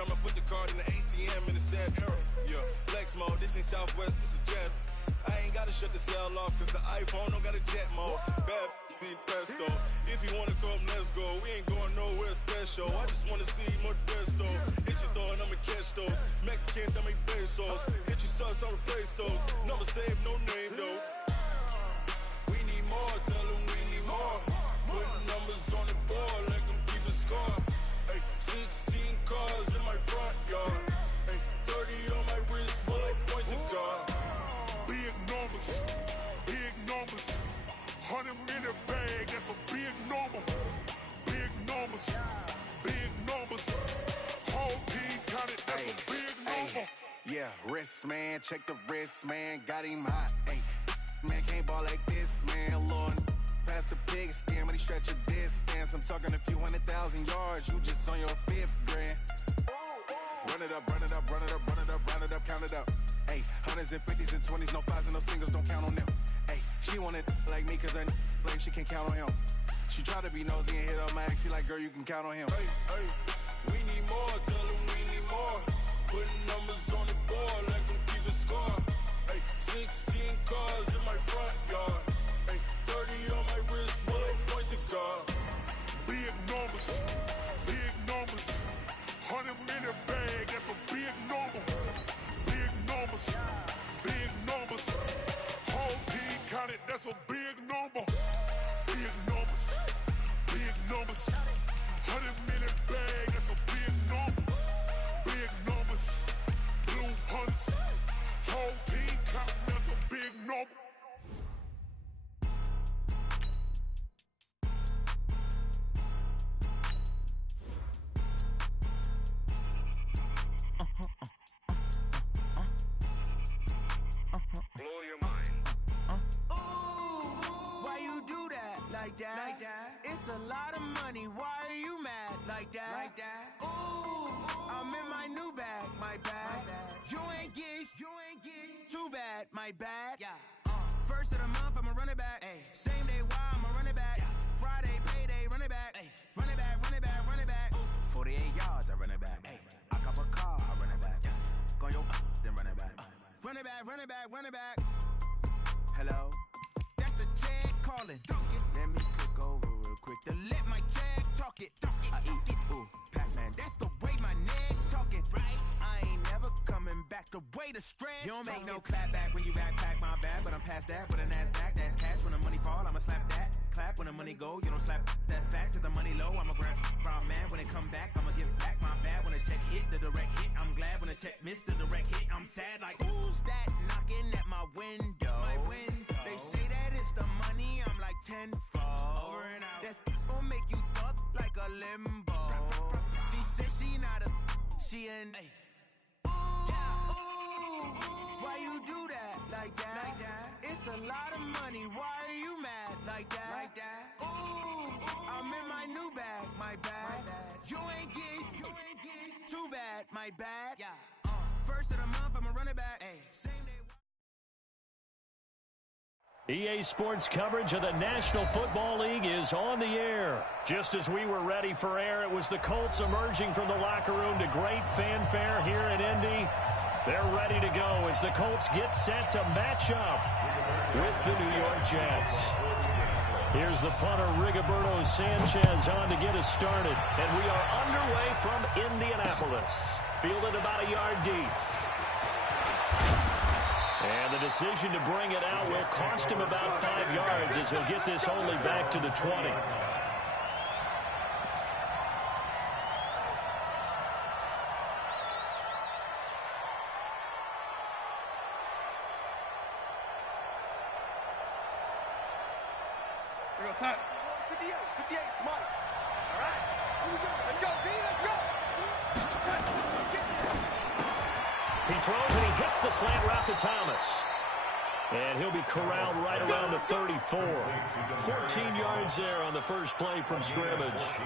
I'ma put the card in the ATM in the sad era. Yeah, flex mode, this ain't Southwest, this is Jet. I ain't gotta shut the cell off, cause the iPhone don't got a jet mode. Bad be pesto. If you wanna come, let's go. We ain't going nowhere special. I just wanna see more desto. Hit your throw and I'ma catch those. Mexican, that make pesos. Hit your sauce, I'll replace those. Number save, no name though. We need more, tell them we need more. Put numbers on the board, let them keep the score. Ay, 16 cars in my front yard. Ay, 30 on my wrist, bullet point to God. Big numbers, big numbers. 100 minute bag, that's a big number. Big numbers, big numbers. Whole team counted, that's a big number. Yeah, wrist man, check the wrist man, got him hot. Ay, man can't ball like this, man. Lord, past the pig skin when he stretch a distance. I'm talking a few 100,000 yards, you just on your 5th grand. Run it up, run it up, run it up, run it up, run it up, count it up. Ay, hundreds and 50s and 20s, no 5s and no singles, don't count on them. Ay, she wanted like me cause her like she can count on him. She tried to be nosy and hit up my ex, she like, girl, you can count on him. Hey, hey, we need more, tell them we need more. Putting numbers on the board, let them keep the score. Hey, 16 cars in my front yard. Hey, 30 on my wrist, bullet point to God. Big numbers, big numbers. 100 minute bag, that's a big number. Big numbers, big numbers. Whole team counted, that's a big number. Big numbers, big numbers. 100 minute bag, that's a big number. Big numbers, blue hunts. Whole team counting, that's a big number. Blow your mind. Why you do that like that? Like that? It's a lot of money. Why are you mad like that? Like that? Ooh, I'm in my new bag, my bad. You ain't get too bad, my bad. Yeah. First of the month, I'ma run it back. Ay. Same day, why I'ma run it back. Yeah. Friday, payday, run it back. Ay. Run it back, run it back, run it back. 48 yards, I run it back. Ay. I cop a car, I run it back. Yeah. Go your then run it back. Run it back, run it back, run it back. Hello? That's the Jag calling. Let me click over real quick to let my Jag talk it. I eat it, ooh, Pac-Man. That's the way my neck talking. Right? I ain't never coming back the way the stress. You don't make no clap back when you backpack my bag, but I'm past that. With a NASDAQ, that's cash. When the money fall, I'ma slap that. Clap when the money go, you don't slap. That's facts. If the money low, I'ma grab brown man. When it come back, I'ma give back my bad. When the check hit, the direct hit. I'm glad when the check missed the direct hit. I'm sad like, who's that knocking at my window? My window. They say that it's the money, I'm like tenfold. Over and out. That's gon' make you up like a limbo. She said she not a, she an. Why you do that like that? Like that? It's a lot of money. Why are you mad like that? Like that? Ooh, I'm in my new bag, my bad. You ain't get too bad, my bad. Yeah. First of the month, I'ma run it back. Ay. Same day. EA Sports coverage of the National Football League is on the air. Just as we were ready for air, it was the Colts emerging from the locker room to great fanfare here in Indy. They're ready to go as the Colts get set to match up with the New York Jets. Here's the punter, Rigoberto Sanchez, on to get us started. And we are underway from Indianapolis. Fielded about a yard deep. And the decision to bring it out will cost him about 5 yards as he'll get this only back to the 20. Here we go, son. 58, 58, come on. All right, here we go. Let's go, D, let's go. He throws and he hits the slant route to Thomas. And he'll be corralled right around the 34. 14 yards there on the first play from scrimmage.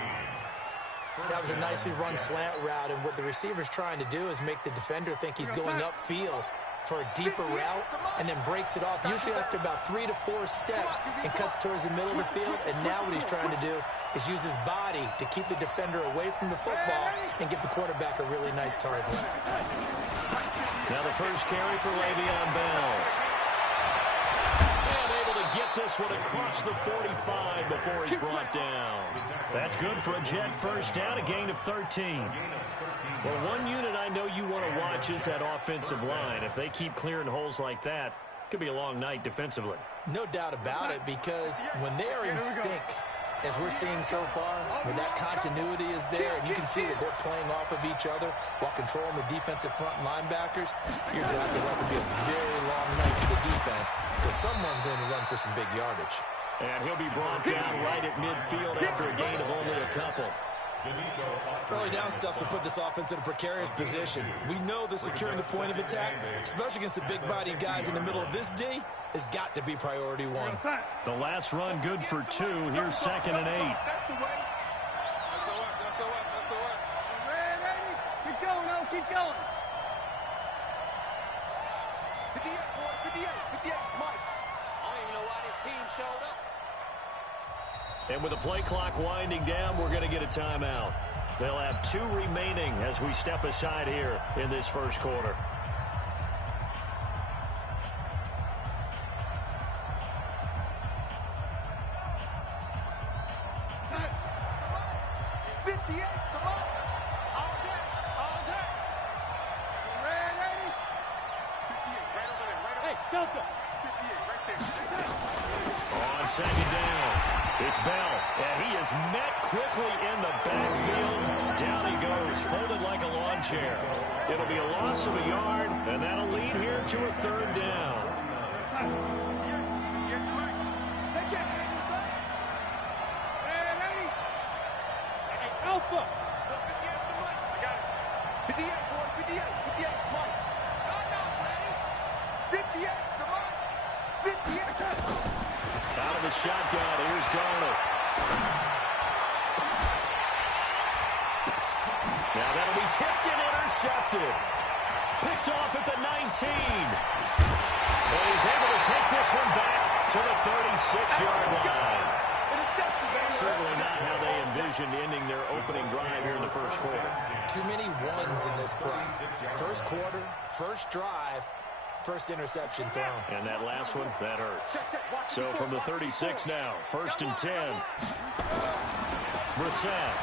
That was a nicely run slant route, and what the receiver's trying to do is make the defender think he's going upfield. for a deeper route and then breaks it off, usually after about 3 to 4 steps, and cuts towards the middle of the field. And now what he's trying to do is use his body to keep the defender away from the football and give the quarterback a really nice target. Now the first carry for Le'Veon Bell. And able to get this one across the 45 before he's brought down. That's good for a Jet first down, a gain of 13. Well, one unit I know you want to watch is that offensive line. If they keep clearing holes like that, it could be a long night defensively. No doubt about it, because when they are in sync, as we're seeing so far, where that continuity is there, and you can see that they're playing off of each other while controlling the defensive front linebackers, you're exactly right. It could be a very long night for the defense, because someone's going to run for some big yardage. And he'll be brought down right at midfield after a gain of only a couple. Early down stuff will put this offense in a precarious position. We know that securing the point of attack, especially against the big-bodied guys in the middle of this D, has got to be priority one. The last run good for 2. Here's 2nd and 8. That's the way. That's the way. Keep going, O. Keep going. 58, boy. 58, Mike. I don't even know why this team showed up. And with the play clock winding down, we're going to get a timeout. They'll have 2 remaining as we step aside here in this first quarter. On 2nd down, it's Bell, and he is met quickly in the backfield. Down he goes, folded like a lawn chair. It'll be a loss of a yard, and that'll lead here to a 3rd down. Alpha. 58, boy. 58, Mike. 58, come on. 58. Out of the shotgun, here's Darnold. Now that'll be tipped and intercepted. Picked off at the 19. And he's able to take this one back to the 36-yard line. Certainly not how they envisioned ending their opening drive here in the first quarter. Too many ones in this play. First quarter, first drive, first interception thrown. And that last one, that hurts. So from the 36 now, 1st and 10. Brissett.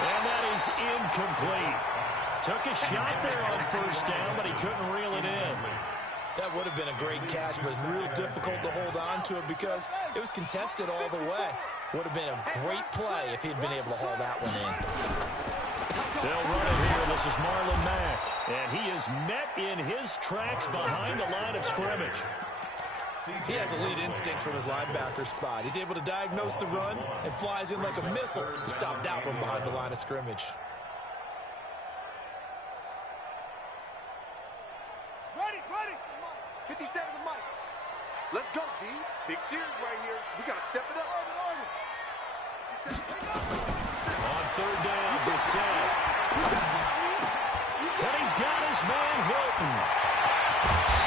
And that is incomplete. Took a shot there on 1st down, but he couldn't reel it in. That would have been a great catch, but real difficult to hold on to it because it was contested all the way. Would have been a great play if he'd been able to haul that one in. They'll run it here. This is Marlon Mack. And he is met in his tracks behind the line of scrimmage. He has elite instincts from his linebacker spot. He's able to diagnose the run and flies in like a missile to stop that one behind the line of scrimmage. Ready. 57 to Mike. Let's go, D. Big series right here. We got to step it up. On 3rd down, Brissett. And he's got his man Hilton.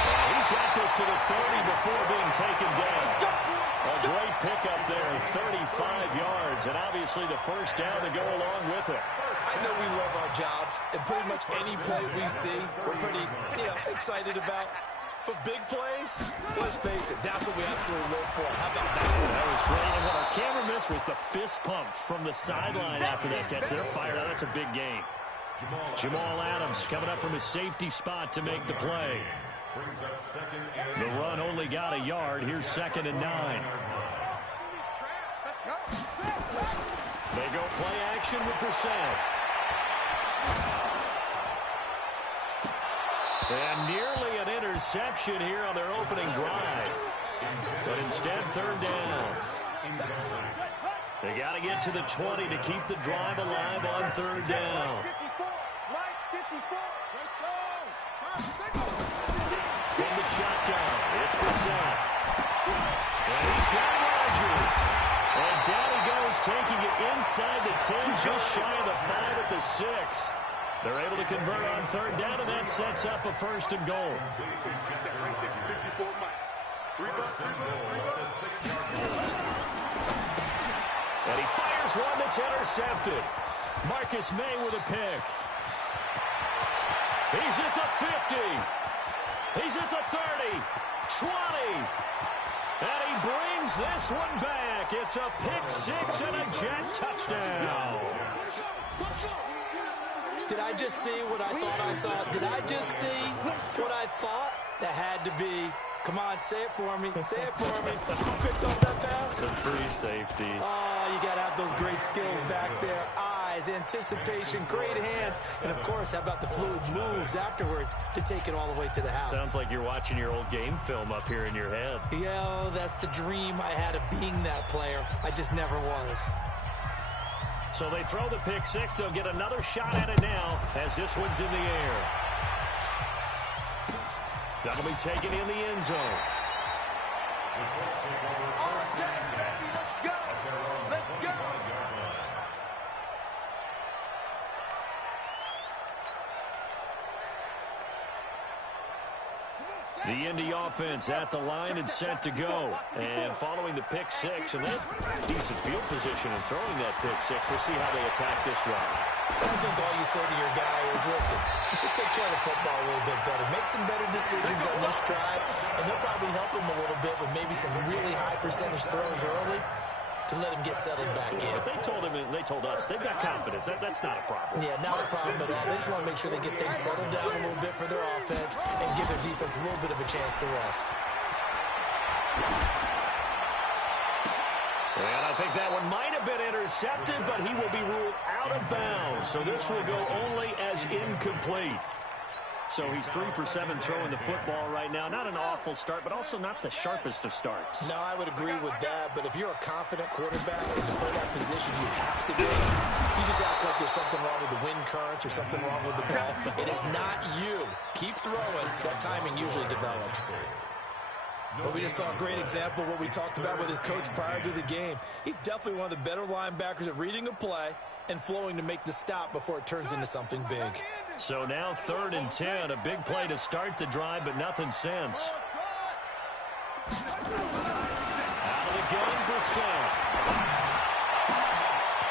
And he's got this to the 30 before being taken down. A great pickup there, 35 yards, and obviously the first down to go along with it. I know we love our jobs, and pretty much any play we see, we're pretty, excited about. But big plays, let's face it, that's what we absolutely live for. How about that? That was great, and what our camera missed was the fist pump from the sideline after that catch. They're fired out. That's a big game. Jamal Adams coming up from his safety spot to make the play. The run only got a yard. Here's 2nd and 9. They go play action with Brissett. And nearly an interception here on their opening drive. But instead, 3rd down. They got to get to the 20 to keep the drive alive on 3rd down. From the shotgun, it's Brissett. And he's got Rodgers. And down he goes, taking it inside the 10, just shy of the 5 at the 6. They're able to convert on third down, and that sets up a first and goal. And he fires one that's intercepted. Marcus May with a pick. He's at the 50. He's at the 30, 20. And he brings this one back. It's a pick six and a Jet touchdown. Did I just see what I thought I saw? Did I just see what I thought? That had to be. Come on, say it for me. Say it for me. Who picked up that pass? It's a free safety. Oh, you got to have those great skills back there. Eyes, anticipation, great hands. And, of course, how about the fluid moves afterwards to take it all the way to the house? Sounds like you're watching your old game film up here in your head. Yeah, oh, that's the dream I had of being that player. I just never was. So they throw the pick six. They'll get another shot at it now as this one's in the air. That'll be taken in the end zone. The Indy offense at the line and set to go. And following the pick six, and that decent field position and throwing that pick six, we'll see how they attack this round. I don't think all you say to your guy is, listen, let's just take care of the football a little bit better. Make some better decisions on this drive, and they'll probably help him a little bit with maybe some really high percentage throws early to let him get settled back in. But they told us they've got confidence. That's not a problem. Yeah, not a problem at all. They just want to make sure they get things settled down a little bit for their offense and give their defense a little bit of a chance to rest. And I think that one might have been intercepted, but he will be ruled out of bounds. So this will go only as incomplete. So he's 3 for 7 throwing the football right now. Not an awful start, but also not the sharpest of starts. No, I would agree with that. But if you're a confident quarterback and to play that position, you have to be. You just act like there's something wrong with the wind currents or something wrong with the ball. It is not you. Keep throwing. That timing usually develops. But we just saw a great example of what we talked about with his coach prior to the game. He's definitely one of the better linebackers at reading a play and flowing to make the stop before it turns into something big. So now 3rd and 10, a big play to start the drive, but nothing since. Out of the gun, Brissett.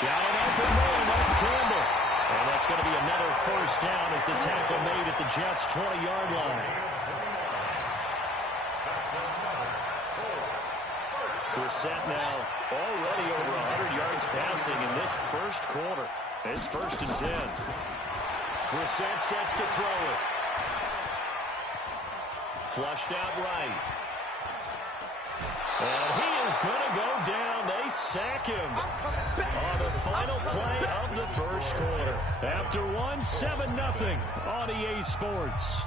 Got an open man, that's Campbell. And that's going to be another first down as the tackle made at the Jets' 20-yard line. Brissett now already over 100 yards passing in this first quarter. It's 1st and 10. Brissett sets to throw it. Flushed out right. And he is going to go down. They sack him on the final play of the first quarter. After one, 7-0 on EA Sports.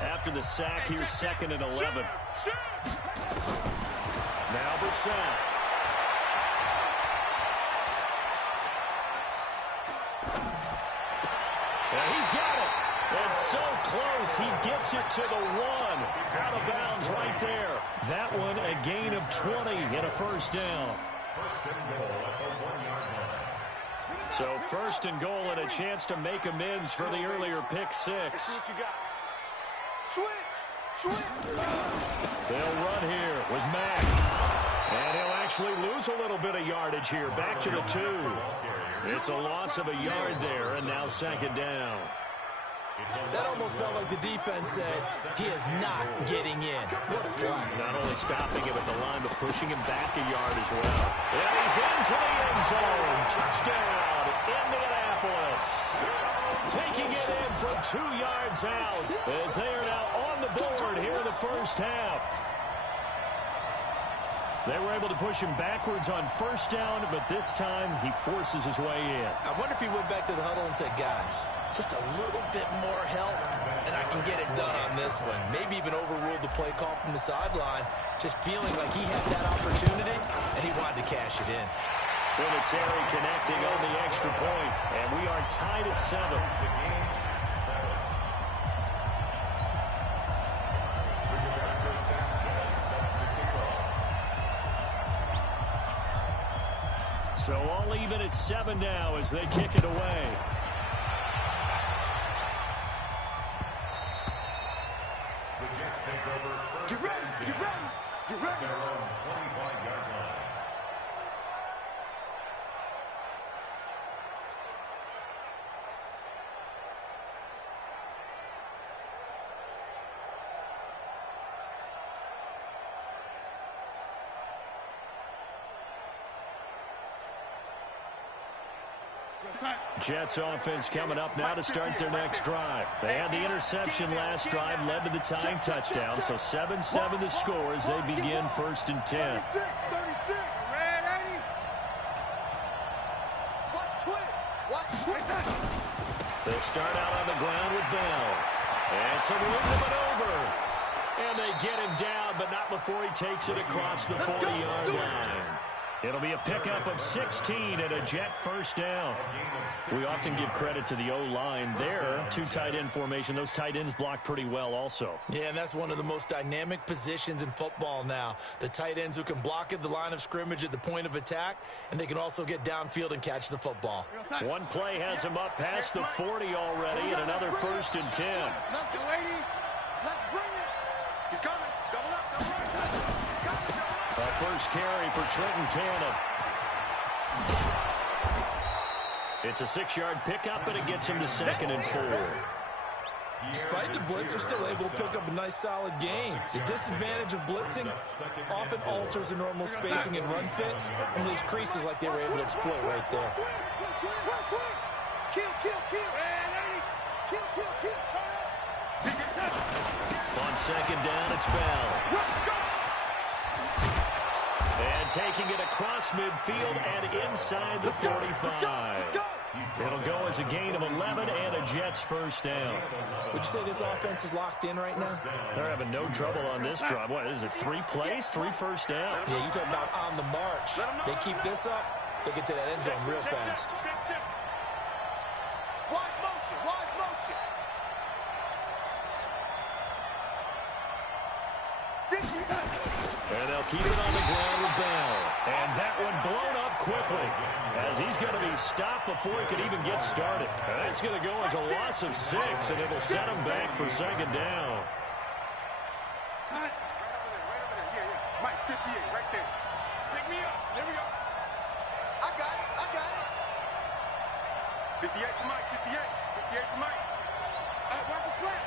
After the sack, here's 2nd and 11. Now Brissett. And he's got it. And so close, he gets it to the 1. Out of bounds right there. That one a gain of 20 and a first down. So 1st and goal and a chance to make amends for the earlier pick six. Switch. They'll run here with Mack. And he'll actually lose a little bit of yardage here. Back to the 2. It's a loss of a yard there, and now 2nd down. That almost felt like the defense said, he is not getting in. What a play. Not only stopping him at the line, but pushing him back a yard as well. And he's into the end zone. Touchdown, Indianapolis. Taking it in from 2 yards out as they are now on the board here in the first half. They were able to push him backwards on 1st down, but this time he forces his way in. I wonder if he went back to the huddle and said, guys, just a little bit more help, and I can get it done on this one. Maybe even overruled the play call from the sideline, just feeling like he had that opportunity, and he wanted to cash it in. Vinatieri connecting on the extra point, and we are tied at 7. So all even at 7 now as they kick it away. The Jets take over. Get ready, get ready, get ready. Their own 25-yard line. Jets offense coming up now to start their next drive. They had the interception last drive, led to the tying touchdown. So 7-7 the score as they begin 1st and 10. 36. Watch twitch. They start out on the ground with Bell. And some room to maneuver. And they get him down, but not before he takes it across the 40-yard line. It'll be a pickup of 16 and a Jet first down. We often give credit to the O-line there. 2 tight end formation. Those tight ends block pretty well also. Yeah, and that's one of the most dynamic positions in football now. The tight ends who can block at the line of scrimmage at the point of attack, and they can also get downfield and catch the football. One play has him up past the 40 already, and another 1st and 10. Let's go, lady. Let's bring it. He's coming. Double up, double up. A first carry for Trenton Cannon. It's a 6-yard pickup, and it gets him to 2nd and 4. Despite the blitz, they're still able to pick up a nice, solid gain. The disadvantage of blitzing often alters the normal spacing and run fits and leaves creases like they were able to exploit right there. Kill. Turn up. On 2nd down, it's Bell. And taking it across midfield and inside the 45. It'll go as a gain of 11 and a Jets first down. Would you say this offense is locked in right now? They're having no trouble on this drive. What is it, 3 plays, 3 first downs? Yeah, you talk about on the march. They keep this up, they'll get to that end zone real fast. Wide motion. 50. And they'll keep it on the ground with Bell. And that one blown up quickly as he's going to be stopped before he can even get started. And that's going to go as a loss of 6, and it'll set him back for 2nd down. Right over there. Yeah. Mike, 58, right there. Pick me up. There we go. I got it. 58 for Mike, 58. 58 for Mike. Watch the slant.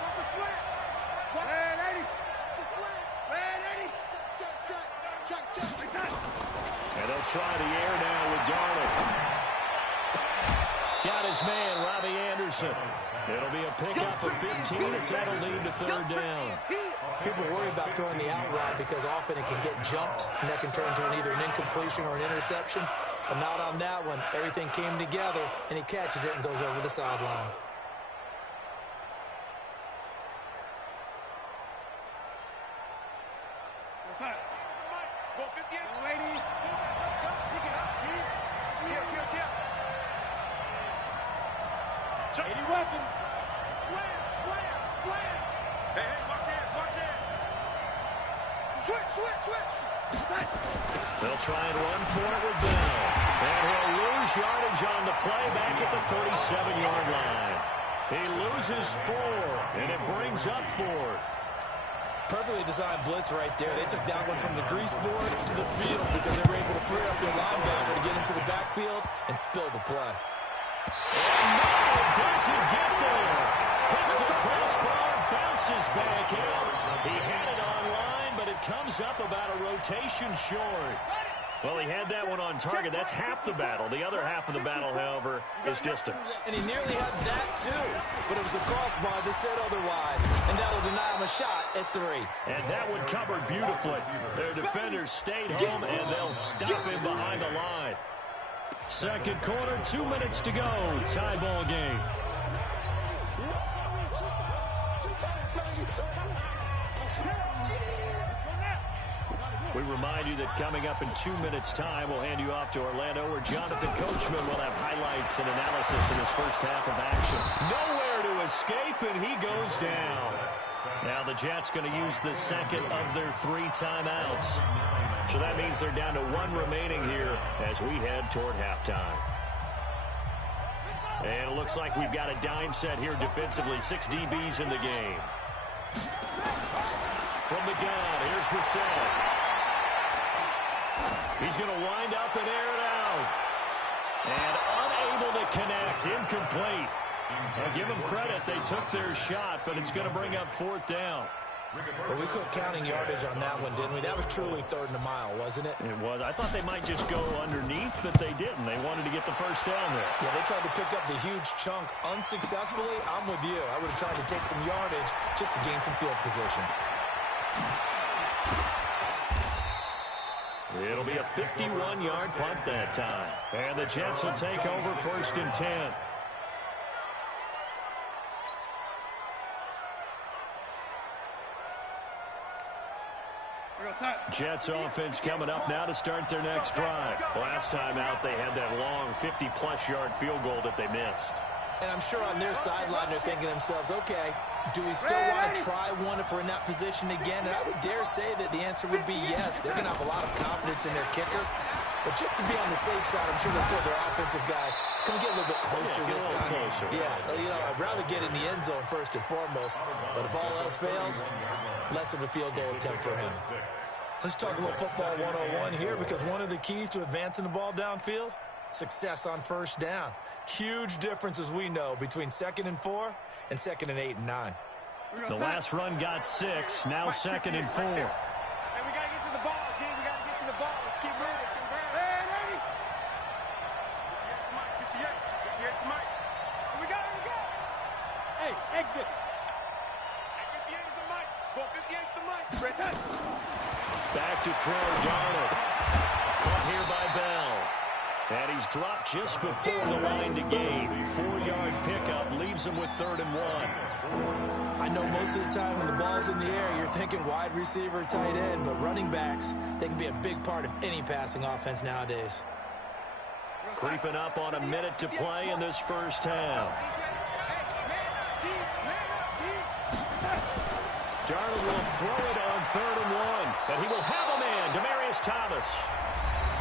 Red 80. Just slant. Red 80. Check. And they'll try the air now with Darnold. Got his man, Robbie Anderson. It'll be a pickup of 15 as that'll lead to 3rd down. People worry about throwing the out route because often it can get jumped, and that can turn into either an incompletion or an interception. But not on that one. Everything came together, and he catches it and goes over the sideline. Go 58. Ladies. Let's go. Pick it up. Kill. Check. 80 weapon. Slam. Hey, watch it. Switch. They'll try and run for it with Bell. And he'll lose yardage on the play back at the 37-yard line. He loses 4, and it brings up 4th. Perfectly designed blitz right there. They took that one from the grease board to the field because they were able to free up their linebacker to get into the backfield and spill the play. And now does he get there? Hits the crossbar, bounces back out. He had it online, but it comes up about a rotation short. Well, he had that one on target. That's half the battle. The other half of the battle, however, is distance. And he nearly had that, too. But it was the crossbar that said otherwise. And that'll deny him a shot at 3. And that one covered beautifully. Their defenders stayed home, and they'll stop him behind the line. 2nd quarter, 2 minutes to go. Tie ball game. We remind you that coming up in 2 minutes' time, we'll hand you off to Orlando, where Jonathan Coachman will have highlights and analysis in his first half of action. Nowhere to escape, and he goes down. Now the Jets going to use the 2nd of their 3 timeouts. So that means they're down to 1 remaining here as we head toward halftime. And it looks like we've got a dime set here defensively. 6 DBs in the game. From the gun, here's Brissett. He's going to wind up and air it out. And unable to connect, incomplete. I'll give them credit. They took their shot, but it's going to bring up 4th down. Well, we quit counting yardage on that one, didn't we? That was truly 3rd and a mile, wasn't it? It was. I thought they might just go underneath, but they didn't. They wanted to get the 1st down there. Yeah, they tried to pick up the huge chunk unsuccessfully. I'm with you. I would have tried to take some yardage just to gain some field position. It'll be a 51-yard punt that time. And the Jets will take over 1st and 10. Jets offense coming up now to start their next drive. Last time out, they had that long 50-plus yard field goal that they missed. And I'm sure on their sideline they're thinking to themselves, okay, do we still want to try one if we're in that position again? And I would dare say that the answer would be yes. They're going to have a lot of confidence in their kicker. But just to be on the safe side, I'm sure they told their offensive guys, come get a little bit closer this time. I'd rather get in the end zone first and foremost. But if all else fails, less of a field goal attempt for him. Let's talk a little football 101 here, because one of the keys to advancing the ball downfield, success on 1st down. Huge difference, as we know, between 2nd and 4 and 2nd and 8 and 9. The last run got 6, now 2nd and 4. Hey, we got to get to the ball, G. We got to get to the ball. Let's keep moving. Hey, ready? 58 to Mike. We got it. Hey, exit. Hey, 58 is the Mike. Ball 58 is the Mike. Press it. Back to throw, Darnold. Caught here by Bell. And he's dropped just before the line to gain. 4-yard pickup leaves him with 3rd and 1. I know most of the time when the ball's in the air, you're thinking wide receiver, tight end, but running backs, they can be a big part of any passing offense nowadays. Creeping up on a minute to play in this 1st half. Darnold will throw it on 3rd and 1, but he will have a man, Demaryius Thomas.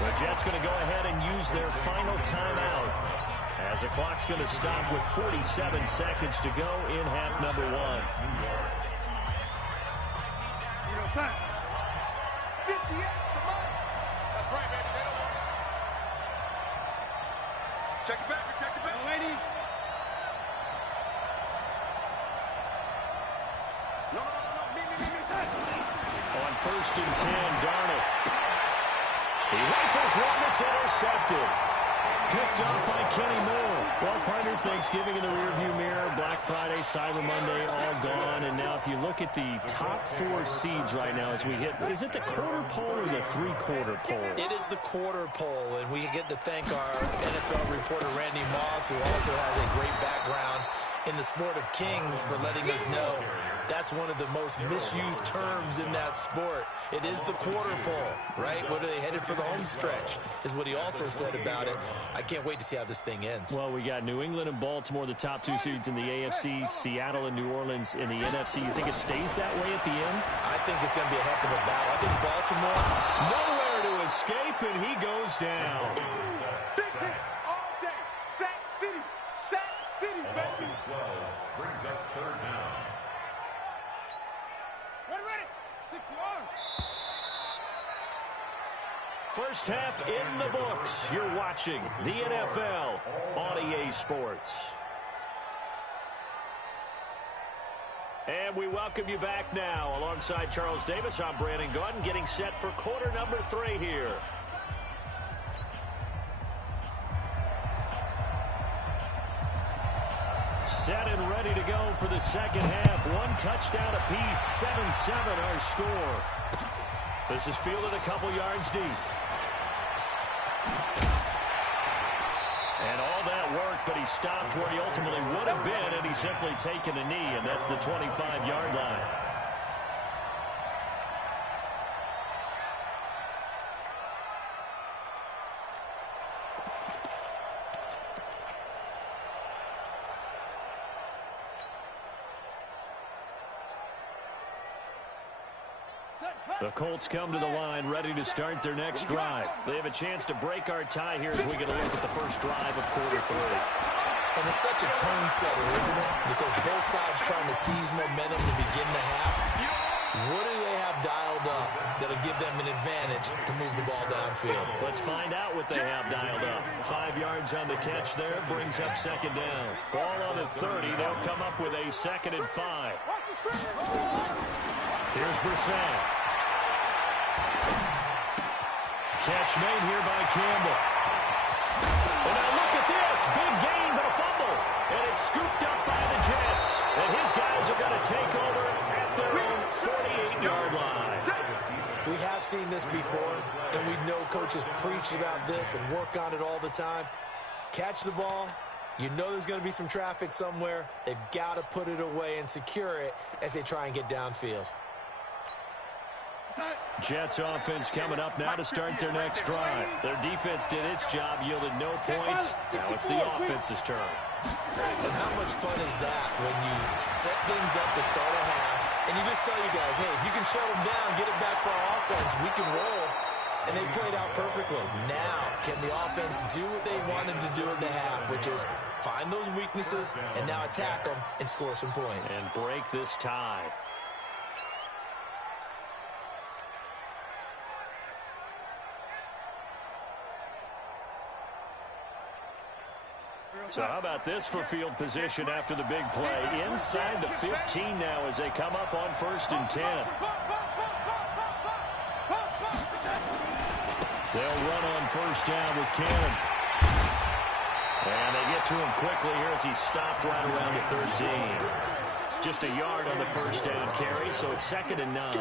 The Jets going to go ahead and use their final timeout as the clock's going to stop with 47 seconds to go in half number 1. 58 to Mike. That's right, baby. They don't want it. Check it back. Lady. No. Me. On 1st and 10, Darnold. He rifles one that's intercepted. Picked up by Kenny Moore. Well, partner, Thanksgiving in the rearview mirror, Black Friday, Cyber Monday, all gone. And now if you look at the top 4 seeds right now as we hit, is it the quarter pole or the 3/4 pole? It is the quarter pole, and we get to thank our NFL reporter, Randy Moss, who also has a great background in the sport of kings, for letting us know that's one of the most misused terms in that sport. It is the quarter pole, right? What are they headed for the home stretch, is what he also said about it. I can't wait to see how this thing ends. Well, we got New England and Baltimore, the top 2 seeds in the AFC, Seattle and New Orleans in the NFC. You think it stays that way at the end? I think it's going to be a heck of a battle. I think Baltimore, nowhere to escape, and he goes down. Big hit all day. Sack City, baby. 12 brings up 3rd down. Ready. 61. First half in the books. You're watching the NFL on EA Sports. And we welcome you back now. Alongside Charles Davis, I'm Brandon Gaudin, getting set for quarter number 3 here. Set and ready to go for the 2nd half. 1 touchdown apiece, 7-7 our score. This is fielded a couple yards deep. And all that work, but he stopped where he ultimately would have been, and he's simply taken a knee, and that's the 25-yard line. The Colts come to the line, ready to start their next drive. They have a chance to break our tie here as we get a look at the first drive of quarter 3. And it's such a tone setter, isn't it? Because both sides trying to seize momentum to begin the half. What do they have dialed up that'll give them an advantage to move the ball downfield? Let's find out what they have dialed up. 5 yards on the catch there, brings up second down. Ball on the 30, they'll come up with a 2nd and 5. Here's Brissett. Catch made here by Campbell. And now look at this. Big gain, but a fumble. And it's scooped up by the Jets. And his guys are going to take over at their own 48-yard line. We have seen this before, and we know coaches preach about this and work on it all the time. Catch the ball. You know there's going to be some traffic somewhere. They've got to put it away and secure it as they try and get downfield. Jets offense coming up now to start their next drive. Their defense did its job, yielded no points. Now it's the offense's turn. And how much fun is that when you set things up to start a half, and you just tell you guys, hey, if you can shut them down, get it back for our offense, we can roll. And they played out perfectly. Now, can the offense do what they wanted to do in the half, which is find those weaknesses and now attack them and score some points. And break this tie. So how about this for field position after the big play? Inside the 15 now as they come up on 1st and 10. They'll run on 1st down with Cannon. And they get to him quickly here as he's stopped right around the 13. Just a yard on the 1st down carry, so it's 2nd and 9.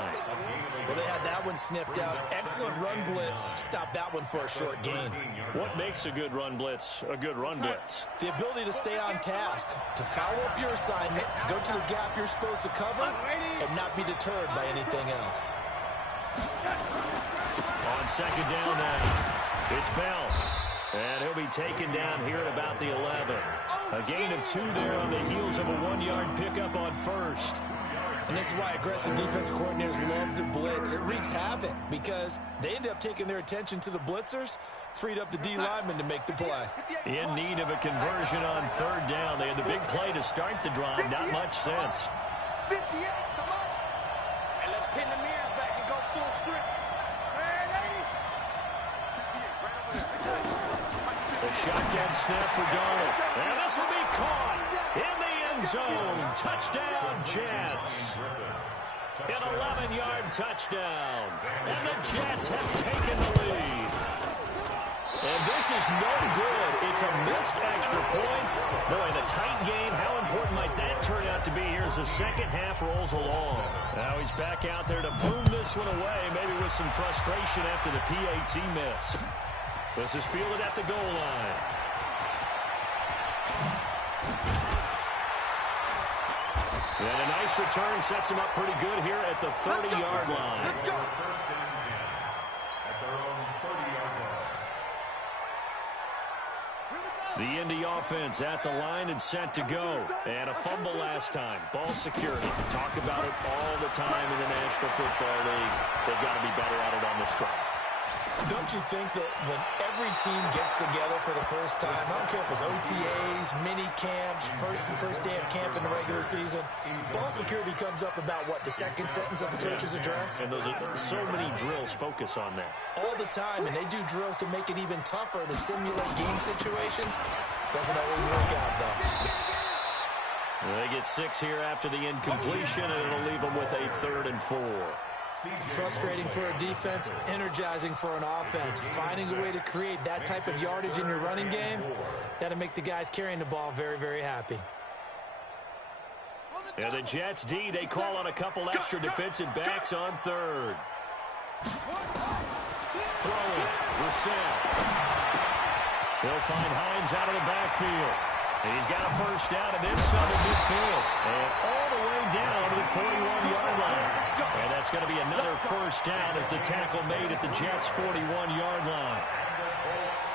Well, they had that one sniffed out. Excellent run blitz. Stop that one for a short gain. What makes a good run blitz a good run blitz? The ability to stay on task, to follow up your assignment, go to the gap you're supposed to cover, and not be deterred by anything else. On 2nd down now, it's Bell. And he'll be taken down here at about the 11. A gain of 2 there on the heels of a 1-yard pickup on 1st. And this is why aggressive defensive coordinators love to blitz. It wreaks havoc because they end up taking their attention to the blitzers, freed up the D lineman to make the play. In need of a conversion on 3rd down. They had the big play to start the drive. Not much sense. 58, come on. And let's pin the mirrors back and go full strip. The shotgun snap for Darnold. And this will be caught in the end zone. Touchdown, Jets. An 11-yard touchdown. And the Jets have taken the lead. And this is no good. It's a missed extra point. Boy, the tight game, how important might that turn out to be here as the second half rolls along. Now he's back out there to boom this one away, maybe with some frustration after the PAT miss. This is fielded at the goal line. And a nice return sets him up pretty good here at the 30-yard line. At their own 30-yard line. The Indy offense at the line and set to go. And a fumble last time. Ball security. Talk about it all the time in the National Football League. They've got to be better at it on this drive. Don't you think that when every team gets together for the first time, I don't care if it's OTAs, mini camps, first day of camp in the regular season, ball security comes up about, what, the second sentence of the coach's address? And those are so many drills focus on that. All the time, and they do drills to make it even tougher to simulate game situations. Doesn't always work out, though. They get 6 here after the incompletion, and it'll leave them with a 3rd and 4. Frustrating for a defense, energizing for an offense. Finding a way to create that type of yardage in your running game, that'll make the guys carrying the ball very, very happy. And the Jets D, they call on a couple extra defensive backs on 3rd. Throwing, Brissett. They'll find Hines out of the backfield. And he's got a first down and then some at midfield. And all the way down to the 41-yard line. And that's going to be another first down as the tackle made at the Jets' 41-yard line.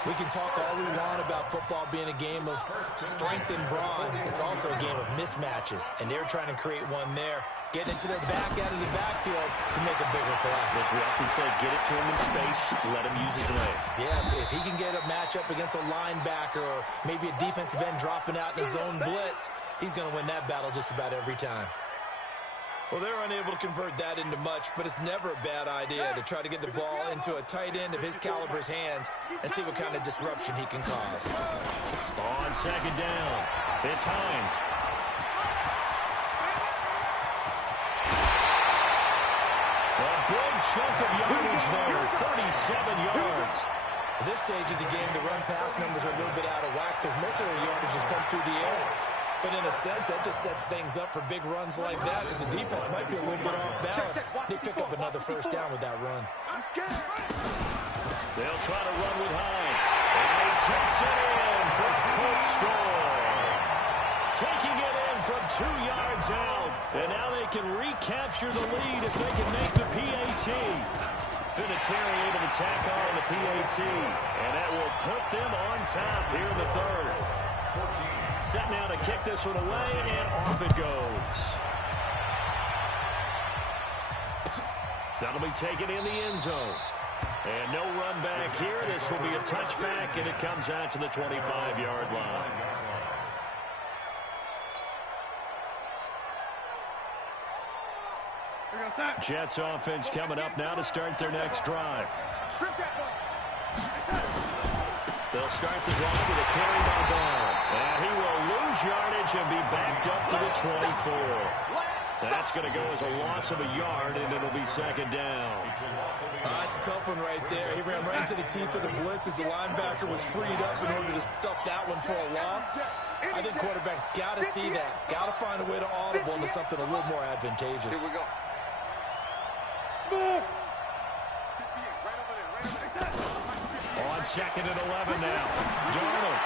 We can talk all we want about football being a game of strength and brawn. It's also a game of mismatches, and they're trying to create one there, getting into their back out of the backfield to make a bigger play. As we often say, get it to him in space, let him use his leg. Yeah, if he can get a matchup against a linebacker or maybe a defensive end dropping out in a zone blitz, he's going to win that battle just about every time. Well, they're unable to convert that into much, but it's never a bad idea to try to get the ball into a tight end of his caliber's hands and see what kind of disruption he can cause. On second down, it's Hines. A big chunk of yardage there, 37 yards. At this stage of the game, the run-pass numbers are a little bit out of whack because most of the yardage has come through the air. But in a sense, that just sets things up for big runs like that because the defense might be a little bit off balance. They pick up another first down with that run. They'll try to run with Hines. And he takes it in for a quick score. Taking it in from 2 yards out. And now they can recapture the lead if they can make the PAT. Vinatieri able to tack on the PAT. And that will put them on top here in the third. Set now to kick this one away, and off it goes. That'll be taken in the end zone. And no run back here. This will be a touchback, and it comes out to the 25-yard line. Jets offense coming up now to start their next drive. They'll start the drive with a carry by Ball. And he will lose yardage and be backed up to the 24. That's going to go as a loss of a yard, and it'll be second down. It's a tough one right there. He ran right into the teeth of the blitz as the linebacker was freed up in order to stuff that one for a loss. I think quarterbacks got to see that. Got to find a way to audible into something a little more advantageous. Here we go. On second and 11 now. Darnold.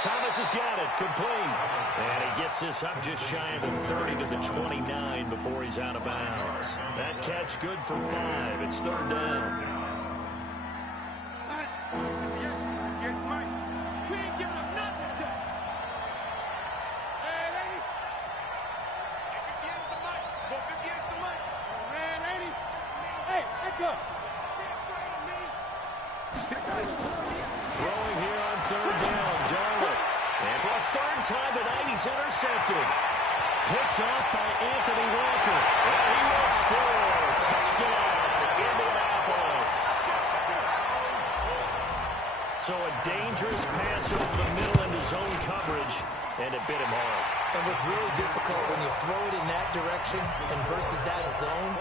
Thomas has got it. Complete. And he gets this up just shy of the 30 to the 29 before he's out of bounds. That catch good for 5. It's third down. We ain't giving up nothing today. Hey, lady. Hey, 58's the mic. Go 58's the mic. Man, lady. Hey, let's go. Throwing here on third down. Darnold. And for a third time tonight, he's intercepted. Picked off by Anthony Walker. And he will score. Touchdown, Indianapolis. So a dangerous pass over the middle into zone coverage, and it bit him hard. And what's really difficult when you throw it in that direction and versus that zone,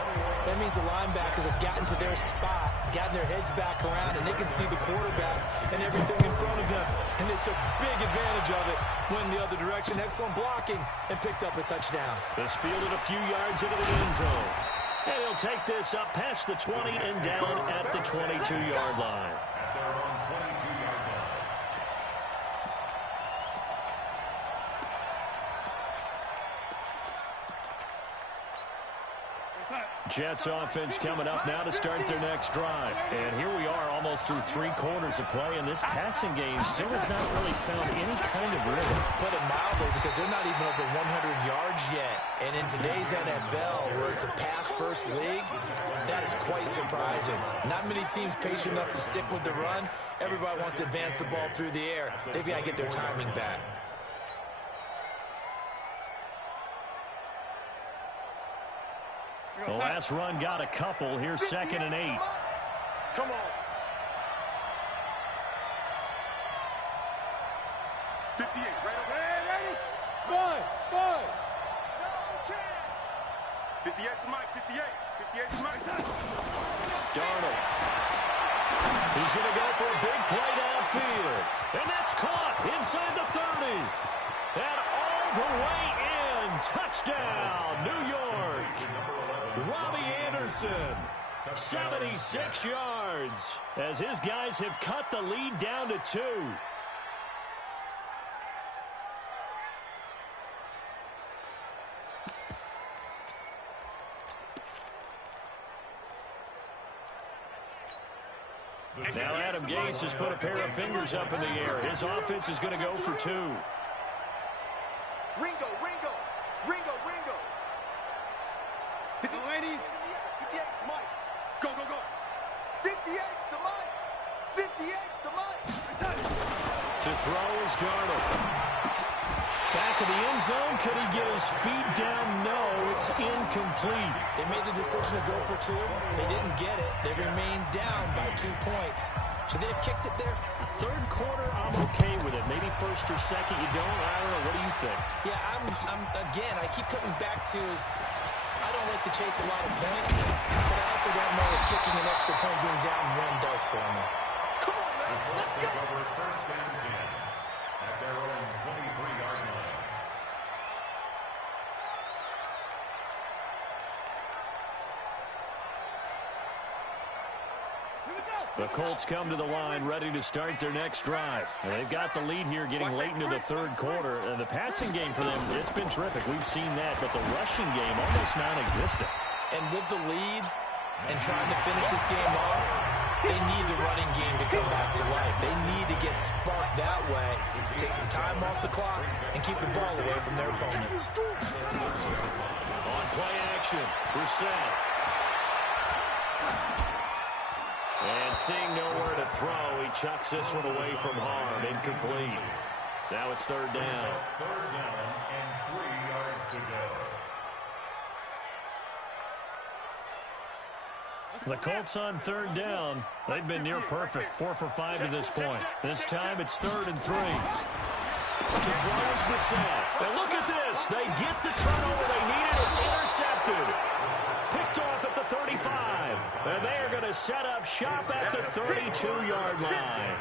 that means the linebackers have gotten to their spot, gotten their heads back around, and they can see the quarterback and everything in front of them. And they took big advantage of it, went the other direction, excellent blocking, and picked up a touchdown. This fielded a few yards into the end zone. And he'll take this up past the 20 and down at the 22-yard line. Jets offense coming up now to start their next drive. And here we are almost through 3 quarters of play, and this passing game still has not really found any kind of rhythm. Put it mildly, because they're not even over 100 yards yet. And in today's NFL, where it's a pass-first league, that is quite surprising. Not many teams patient enough to stick with the run. Everybody wants to advance the ball through the air. They've got to get their timing back. The last run got a couple. Here's second and 8. Come on. 58, right over there, lady. Good. 58's the mic, 58. 58's the mic. Darnold. He's going to go for a big play downfield. And that's caught inside the 30. And all the way in. Touchdown, New York. Robbie Anderson, 76 yards, as his guys have cut the lead down to 2. Now Adam Gase Chase has put a pair of fingers up in the air. His offense is going to go for 2. Ringo. 58, 58's Mike. Go. 58's the Mike. 58's the Mike. To throw is Darnold. Back of the end zone. Could he get his feet down? No, it's incomplete. They made the decision to go for 2. They didn't get it. They remained down by 2 points. Should they have kicked it there? Third quarter, I'm okay with it. Maybe first or second, you don't. I don't know. What do you think? Yeah, again, I keep coming back to, I don't like to chase a lot of points, but I also don't know what kicking an extra point being down 1 does for me. Come on, man. Let's go. First and 10 at their own 23-yard line. The Colts come to the line ready to start their next drive. And they've got the lead here getting late into the third quarter. And the passing game for them, it's been terrific. We've seen that, but the rushing game almost non-existent. And with the lead and trying to finish this game off, they need the running game to come back to life. They need to get sparked that way, take some time off the clock, and keep the ball away from their opponents. On play action, Brissett. And seeing nowhere to throw, he chucks this one away from harm. Incomplete. Now it's third down. Third down and 3 yards to go. The Colts on third down. They've been near perfect. 4 for 5 to this point. This time it's 3rd and 3. To throw is Brissett. And look at this. They get the turnover they needed. It's intercepted. Picked off at the 35. And they are going to set up shop at the 32-yard line.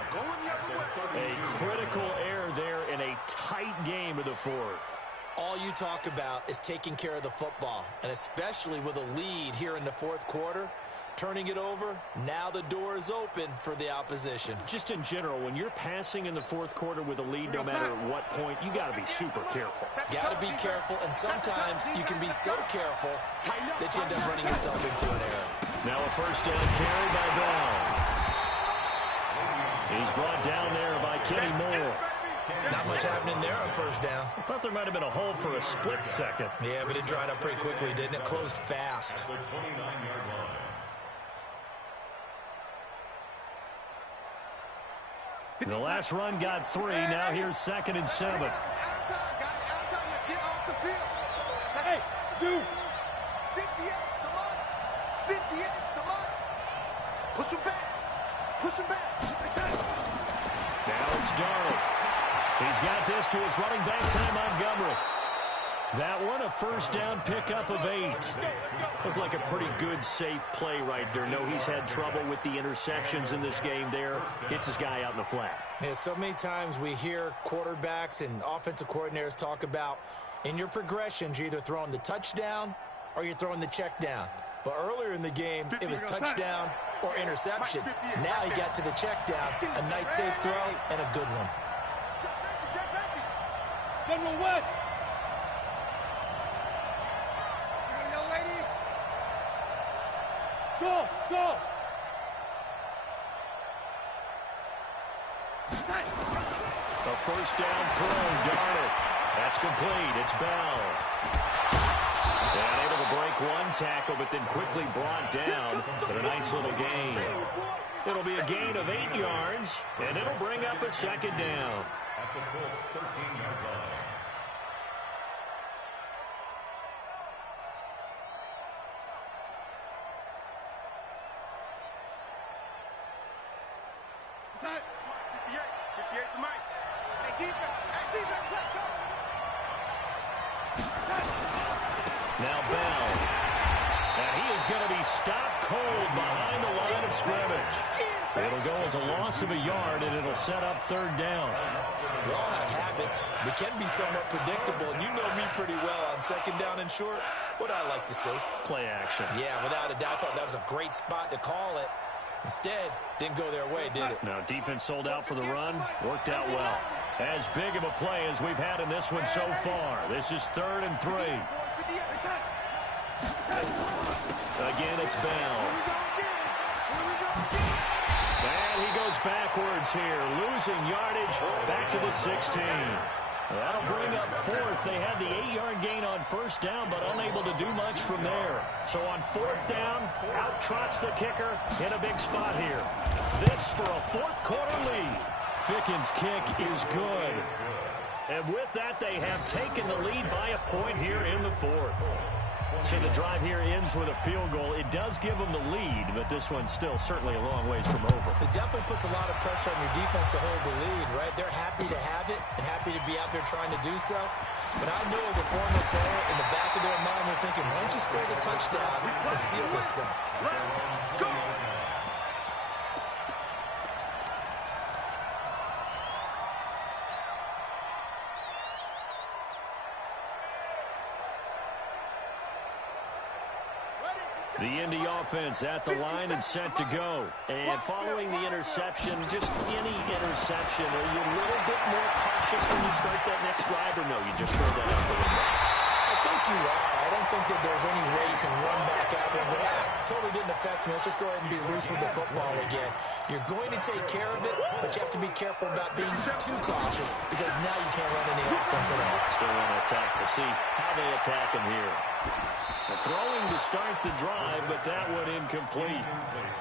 A critical error there in a tight game of the 4th. All you talk about is taking care of the football, and especially with a lead here in the 4th quarter, turning it over, now the door is open for the opposition. Just in general, when you're passing in the 4th quarter with a lead, no matter at what point, you got to be super careful. Got to be careful, and sometimes you can be so careful that you end up running yourself into an error. Now a first down carry by Bell. He's brought down there by Kenny Moore. Not much happening there on first down. I thought there might have been a hole for a split second. Yeah, but it dried up pretty quickly, didn't it? Closed fast. The 29-yard line. The last run got 3. Now here's 2nd and 7. Out of time, guys. Out of time. Let's get off the field. Hey, dude. 58's the money. 58's the money. Push him back. Push him back. Now it's Darnold. He's got this to his running back, Ty Montgomery. That one, a first down pickup of 8. Looked like a pretty good, safe play right there. No, he's had trouble with the interceptions in this game there. Hits his guy out in the flat. Yeah, so many times we hear quarterbacks and offensive coordinators talk about in your progressions, you're either throwing the touchdown or you're throwing the check down. But earlier in the game, it was touchdown or interception. Now he got to the check down, a nice safe throw, and a good one. General West. Go. A first down throw, Darnold. That's complete. It's Bell. And able to break one tackle, but then quickly brought down. But a nice little gain. It'll be a gain of 8 yards, and it'll bring up a 2nd down. At the Colts' 13-yard line. Inside. 58. 58 to Mike. Hey, defense, let's go. Now Bell. And he is going to be stopped cold behind the line of scrimmage. It'll go as a loss of a yard, and it'll set up 3rd down. We all have habits. We can be somewhat predictable, and you know me pretty well on 2nd down and short. What I like to see. Play action. Yeah, without a doubt. I thought that was a great spot to call it. Instead, didn't go their way, did it? Now, defense sold out for the run. Worked out well. As big of a play as we've had in this one so far. This is 3rd and 3. Again, it's Bell. And he goes goes backwards here, losing yardage back to the 16. That'll bring up fourth. They had the 8-yard gain on first down, but unable to do much from there. So on fourth down, out trots the kicker in a big spot here. This for a fourth-quarter lead. Ficken's kick is good. And with that, they have taken the lead by a point here in the fourth. So the drive here ends with a field goal. It does give them the lead, but this one's still certainly a long ways from over. It definitely puts a lot of pressure on your defense to hold the lead, right? They're happy to have it and happy to be out there trying to do so. But I know as a former player, in the back of their mind, they're thinking, why don't you score the touchdown and seal this thing? Let's go! The Indy offense at the line and set to go. And following the interception, just any interception, are you a little bit more cautious when you start that next drive, or no, you just throw that out the window? I think you are. I don't think that there's any way you can run back out there and go, totally didn't affect me. Let's just go ahead and be loose with the football again. You're going to take care of it, but you have to be careful about being too cautious because now you can't run any offense at all. Still want to attack. We'll see how they attack him here. Throwing to start the drive, but that one incomplete.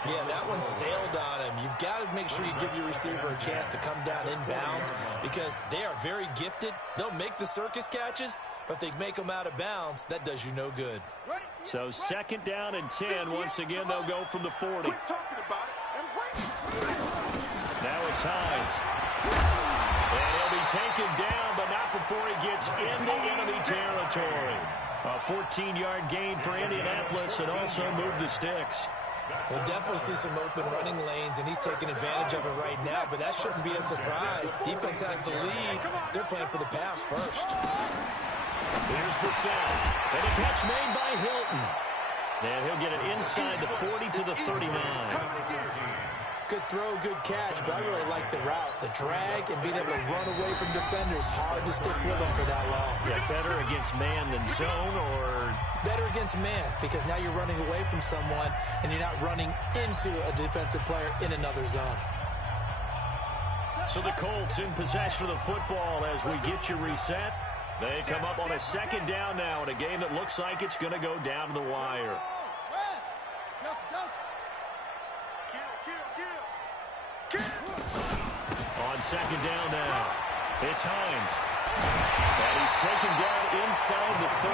Yeah, that one sailed on him. You've got to make sure you give your receiver a chance to come down inbounds because they are very gifted. They'll make the circus catches, but if they make them out of bounds, that does you no good. So second down and 10. Once again, they'll go from the 40. Quit talking about it and wait. Now it's Hines. And he'll be taken down, but not before he gets into enemy territory. A 14-yard gain for Indianapolis and also move the sticks. We'll definitely see some open running lanes, and he's taking advantage of it right now, but that shouldn't be a surprise. Defense has the lead. They're playing for the pass first. Here's Brissett. And a catch made by Hilton. And he'll get it inside the 40 to the 39. Good throw, good catch, but I really like the route. The drag and being able to run away from defenders, hard to stick with them for that long. Yeah, better against man than zone, or? Better against man, because now you're running away from someone and you're not running into a defensive player in another zone. So the Colts in possession of the football as we get you reset. They come up on a second down now in a game that looks like it's going to go down to the wire. On second down now, it's Hines. And he's taken down inside the 30.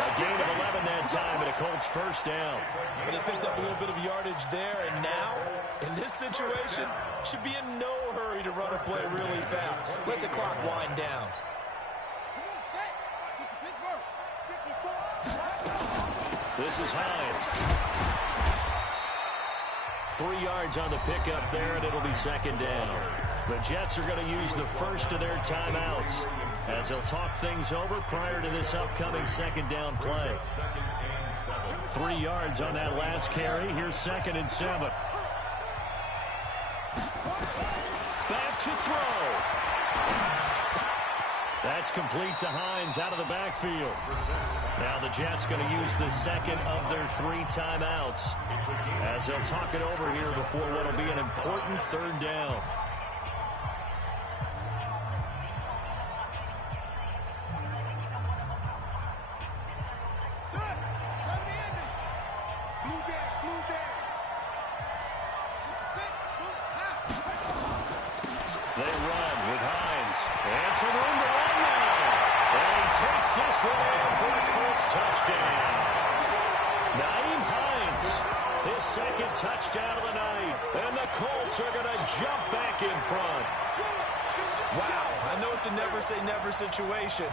A gain of 11 that time, and a Colts first down. But he picked up a little bit of yardage there, and now, in this situation, should be in no hurry to run a play really fast. Let the clock wind down. This is Hines. 3 yards on the pickup there, and it'll be second down. The Jets are going to use the first of their timeouts as they'll talk things over prior to this upcoming second down play. 3 yards on that last carry. Here's 2nd and 7. Back to throw. That's complete to Hines out of the backfield. Now the Jets going to use the second of their 3 timeouts as they'll talk it over here before what will be an important third down. They run with Hines. And some room to run now. And he takes this one in for a Colts touchdown. Naeem Hines, his second touchdown of the night. And the Colts are going to jump back in front. Wow, I know it's a never-say-never situation,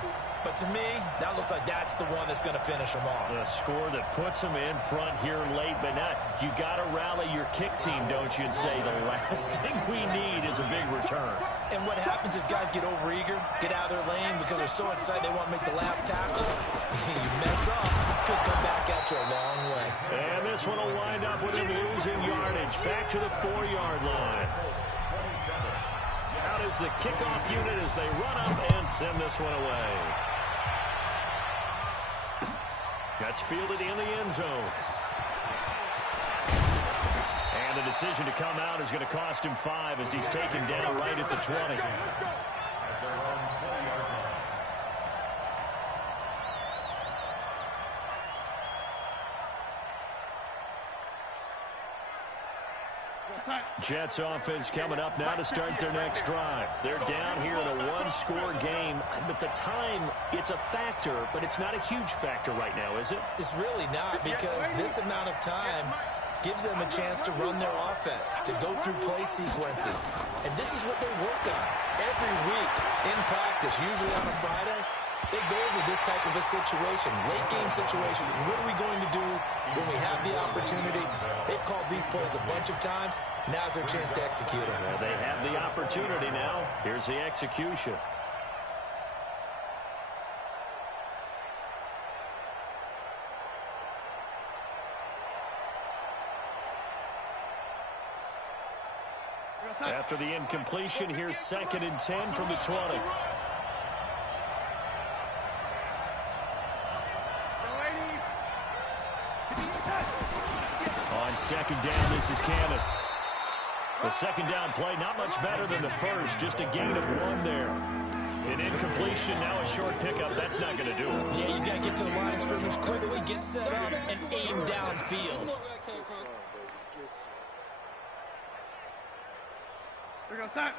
but to me, that looks like that's the one that's going to finish them off. The score that puts them in front here late, but now you got to rally your kick team, don't you, and say the last thing we need is a big return. And what happens is guys get overeager, get out of their lane because they're so excited they want to make the last tackle. You mess up, could come back at you a long way. And this one will wind up with him losing yardage back to the 4-yard line. Out is the kickoff unit as they run up and send this one away. That's fielded in the end zone. And And the decision to come out is going to cost him 5 as he's taken down right at the 20. At their own 20-yard line. Jets offense coming up now to start their next drive. They're down here in a one-score game. But the time, it's a factor, but it's not a huge factor right now, is it? It's really not, because this amount of time gives them a chance to run their offense, to go through play sequences. And this is what they work on every week in practice, usually on a Friday. They go over this type of a situation, late game situation. What are we going to do when we have the opportunity? They've called these plays a bunch of times. Now's their chance to execute them. Well, they have the opportunity now. Here's the execution. After the incompletion, here's 2nd and 10 from the 20. On 2nd down, this is Cannon. The 2nd down play, not much better than the first, just a gain of 1 there. An incompletion, now a short pickup. That's not going to do it. Yeah, you got to get to the line of scrimmage quickly, get set up, and aim downfield. Here we go, Sack.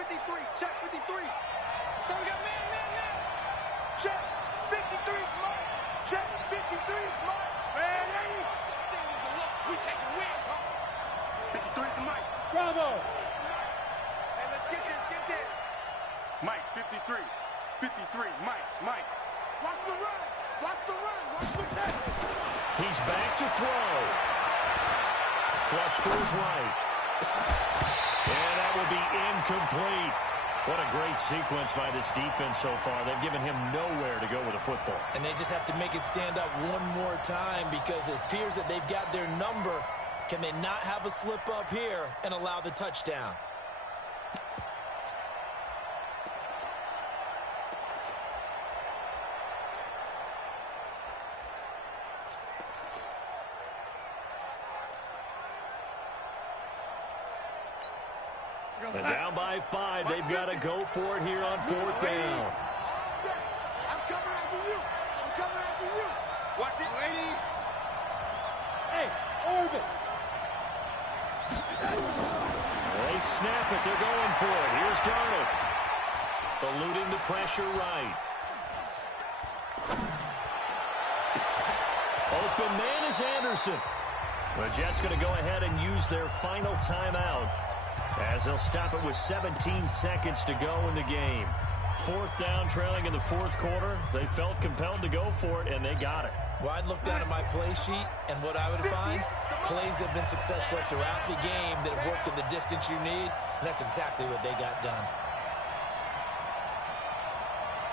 53, check 53. So we got man. Check 53 is mine. Check 53 is mine. Man, we taking wins, huh? 53 is the mic. Bravo. Hey, let's get this. Mike, 53. 53, Mike. Watch the run. Watch the check. He's back to throw. Flush to his right. And that will be incomplete. What a great sequence by this defense so far. They've given him nowhere to go with the football. And they just have to make it stand up one more time, because it appears that they've got their number. Can they not have a slip up here and allow the touchdown? And down by 5. They've got to go for it here on 4th down. I'm coming after you. Watch it. Ready. Hey, Orbit. They snap it. They're going for it. Here's Darnold. Eluding the pressure right. Open man is Anderson. The Jets going to go ahead and use their final timeout, as they'll stop it with 17 seconds to go in the game. 4th down, trailing in the 4th quarter. They felt compelled to go for it, and they got it. Well, I'd look down at my play sheet, and what I would find, plays have been successful throughout the game that have worked in the distance you need, and that's exactly what they got done.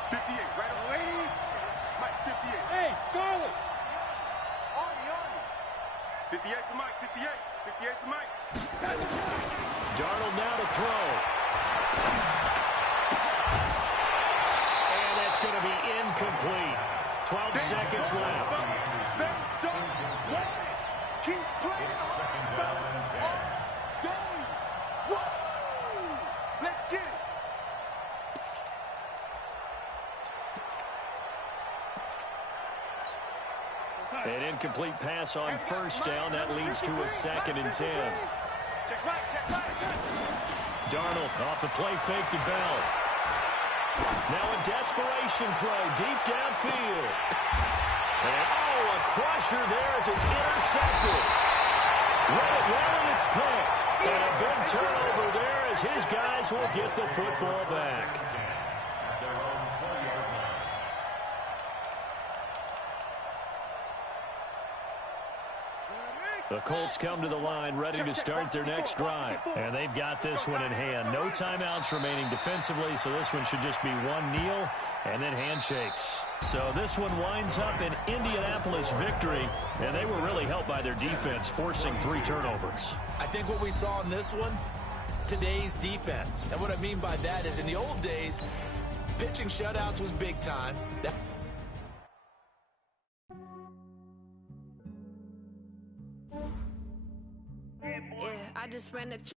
58, right away. Mike, 58. Hey, Charlie. Arnie. 58 to Mike, 58. 58 to Mike. Darnold now to throw. And that's going to be incomplete. 12 seconds left. They don't want it. Keep playing. Let's get it. An incomplete pass on 1st down. That leads to a 2nd and 10. Darnold off the play fake to Bell. Now a desperation throw deep downfield. And a crusher there as it's intercepted. Read it well and it's picked. And a big turnover there as his guys will get the football back. At their own 20-yard line. The Colts come to the line ready to start their next drive. And they've got this one in hand. No timeouts remaining defensively, so this one should just be one kneel and then handshakes. So this one winds up in Indianapolis victory, and they were really helped by their defense, forcing 3 turnovers. I think what we saw in this one, today's defense. And what I mean by that is in the old days, pitching shutouts was big time. Yeah. I just ran a check.